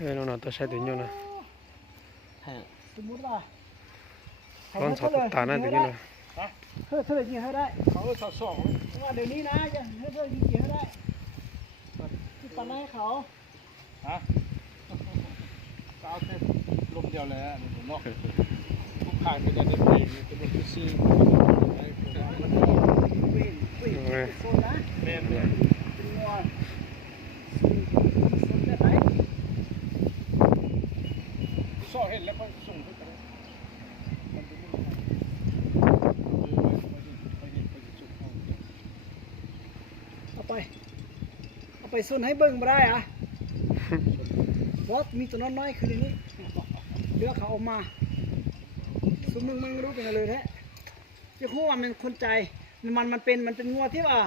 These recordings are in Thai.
nó nó tôi sẽ tự nhiên nè sumur con sọt tàn này tự nhiên nè เฮ้ยเธอยิงให้ได้เขาสองว่าเดี๋ยวนี้นะจะให้เธอยิงให้ได้ที่ปันให้เขาฮะก็เอาแค่ลมเดียวเลยอ่ะนี่เนาะทุกขายไม่ได้ได้เพลงจะเป็นผู้ซีโซนนะเมนเป็นงัวโซนได้ไหมสอบเห็นแล้วก็ส่งขึ้นไปเอาไปส่วนให้เบิ่งมาได้อะวอดมีตัวน้อยๆคืออย่างนี้เลือกเขาออกมาสุ่มมึงไม่รู้เป็นอะไรเลยแท้จะคู่ว่ามันคนใจมันเป็นงัวที่ว่า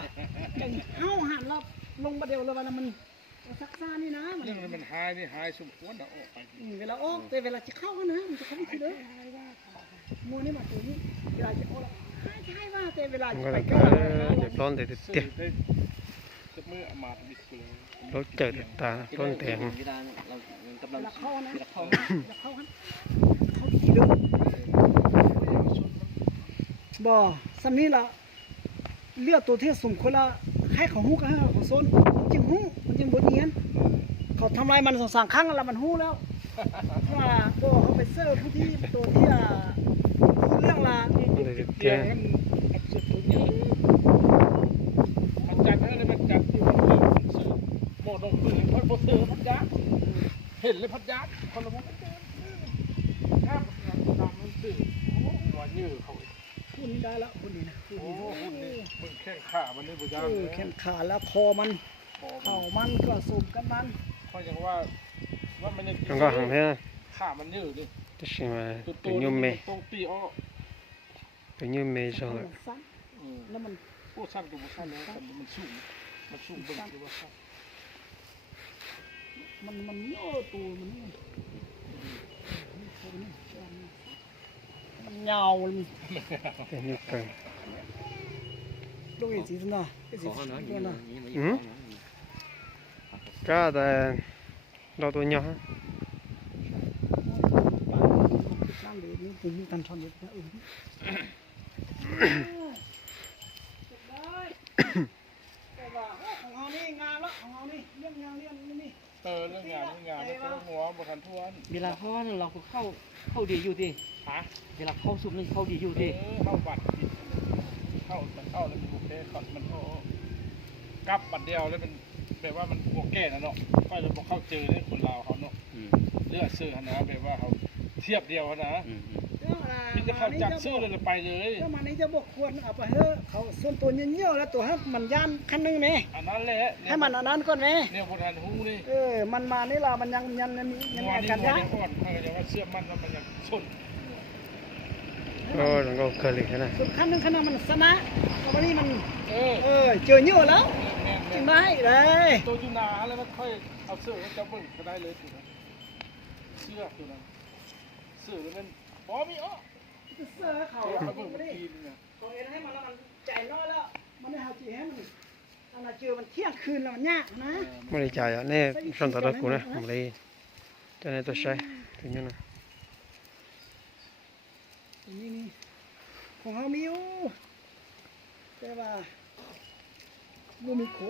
อย่างเอ้าหันเราลงประเดี๋ยวเลยว่ามันซักซ่านี่นะมันหายนี่หายสมควรเอาออกไปเวลาออกแต่เวลาจะเข้ากันนะมันจะเข้าไปเลยงัวนี่มาตัวนี้เวลาจะออกใช่ว่าแต่เวลาจะไปก็ จะร้อนแต่เตี้ยรถเจอตาร้อนแตง เราเข้านะเข้าดีเลยบ่สามีละเลือกตัวที่สมควรละให้เขาหู้กันให้เขาโซนจึงหู้มันจึงบดเนียนเขาทำลายมันสองครั้งแล้วมันหู้แล้วว่าบ่เขาไปเซอร์ผู้ที่ตัวที่เรื่องละเตียงมันสุดทุกอย่างมันจัดอะไรมันจัดที่ว่าซื้อโมดงปืนเพราะโบเซอร์พัดยักเห็นเลยพัดยักคนละมุกถ้าทำมันซื้อหัวยื้อเขาพูดนี้ได้แล้วพูดนี้นะพูดนี้มันแข้งขามันนี่บุญยังแข้งขาแล้วคอมันเข่ามันก็สูบกันมันเขาอย่างว่ามันยัง มันก็ห่างแท้ ขามันยื้อดิ จะใช่ไหมตัวยุ่มเมย์ ตรงปีอ้อ ตัวยุ่มเมย์ใช่ไหม แล้วมันโอ้สั้นกับสั้นแล้วมันสูงเบิ่งดูว่าสั้นมันโย่ตัวมันยาวมัน เป็นยังไง ลูกอีสีสันนะสีสันนะก็แต่เราตัวเนาะ น้ำเดือดนี่ถึงตันทอนเดือดนะของเรานี่งานละของเรานี่เรื่องงานนี่เรื่องงานแล้วหัวบทันทวนเวลาเข้าเราเข้าดีอยู่ดิฮะเวลาเข้าซุปนี่เข้าดีอยู่ดิเข้าบัตรเข้าแล้วมันบุกเด้มันกลับบัตรเดียวแล้วมันแบบว่ามันโอเคนะเนาะก็จะบอกเข้าเจอได้คนลาวเขาเนาะเลือกซื้อนะแบบว่าเขาเทียบเดียวนะมีจะเข้าจัดซื้อเลยไปเลยก็มันนี่จะบอกควรเอาไปเฮ้เขาส่วนตัวเงี้ยแล้วตัวให้มันย่านขั้นนึงไหมอันนั้นแหละให้มันอันนั้นก่อนไหมเนี่ยบนทันหูนี่มันมานี่ล่ะมันยังกันได้ก่อนเขาจะว่าเชื่อมันแล้วมันยังชนโอ้แล้วก็เกิดอะไรกันนะส่วนขั้นนึงขนาดมันชนะวันนี้มันเจอเยอะแล้วจริงได้เลยตัวจุนาแล้วมันค่อยเอาเสื้อแล้วจะเบิ่งก็ได้เลยตัวนั้นเสื้อตัวนั้นเสื้อแล้วมันบอมีอ๋อเสื้อเขาเบิ่งไม่ได้เขาเอ็นให้มันแล้วมันใจน้อยแล้วมันได้หาจีให้มันอันนั้นเจอมันเที่ยงคืนแล้วมันยากนะไม่ได้จ่ายอ่ะเนี่ยส่วนตัวกูนะไม่ได้จะในตัวใช้ถึงยังนะนี่ของเขามีอยู่แต่ว่าไม่มีขน